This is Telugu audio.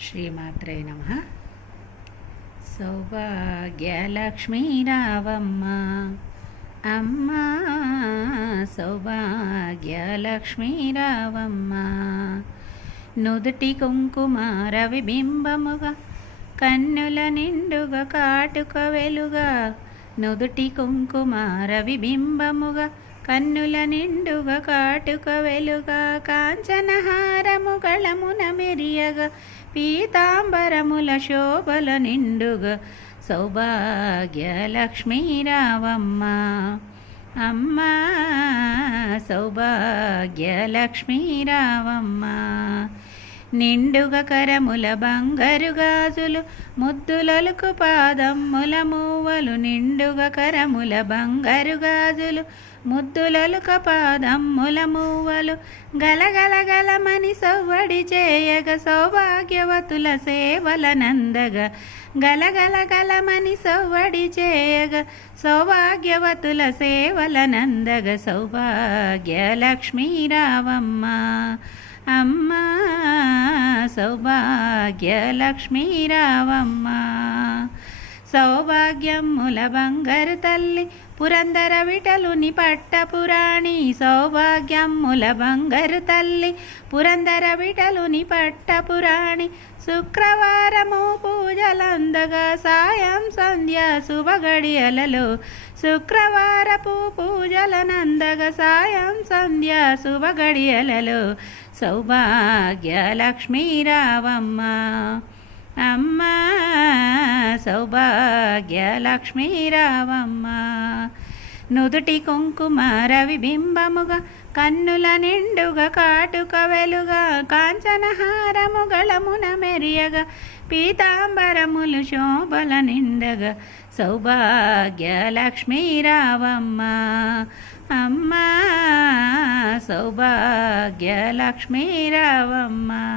శ్రీమాత్రే నమ. సౌభాగ్యలక్ష్మీ రావమ్మ అమ్మ సౌభాగ్యలక్ష్మీ రావమ్మ నుదుటి కుంకుమార విబింబముగా కన్నుల నిండుగా కాటుక వెలుగా. నుదుటి కుంకుమార విబింబముగా కన్నుల నిండుగా కాటుక వెలుగా. కాంచనహారము గళమున మెరియగా పీతాంబరముల శోభల నిండుగా సౌభాగ్యలక్ష్మీ రావమ్మ. అమ్మ సౌభాగ్యలక్ష్మీ రావమ్మ. నిండుగ కరముల బంగారు గాజులు ముద్దులలకు పాదమ్ముల మూవలు నిండుగ కరముల బంగారు గాజులు ముద్దులలుక పాదమ్ముల మూవలు గలగల గలమని సవ్వడి చేయగ సౌభాగ్యవతుల సేవల నందగ గలగలగలమని సవ్వడి చేయగ సౌభాగ్యవతుల సేవల నందగ సౌభాగ్య లక్ష్మీ రావమ్మ అమ్మ సౌభాగ్య లక్ష్మీ రావమ్మ సౌభాగ్యముల బంగారు తల్లి పురందర విటలుని పట్టపురాణి సౌభాగ్యముల బంగారు తల్లి పురందర విటలుని పట్టపురాణి శుక్రవారము పూజలందగా సాయం సంధ్య శుభగడియలలో శుక్రవారపు పూజలనందగా సాయం సంధ్య శుభగడియలలో సౌభాగ్య లక్ష్మీరావమ్మ అమ్మ సౌభాగ్య లక్ష్మీ రావమ్మ. నుదుటి కుంకుమ రవిబింబముగా కన్నుల నిండుగా కాటుక వెలుగా కాంచనహారము గళమున మెరియగా పీతాంబరములు శోభల నిండగా సౌభాగ్య లక్ష్మీ రావమ్మ. అమ్మ సౌభాగ్య లక్ష్మీ రావమ్మ.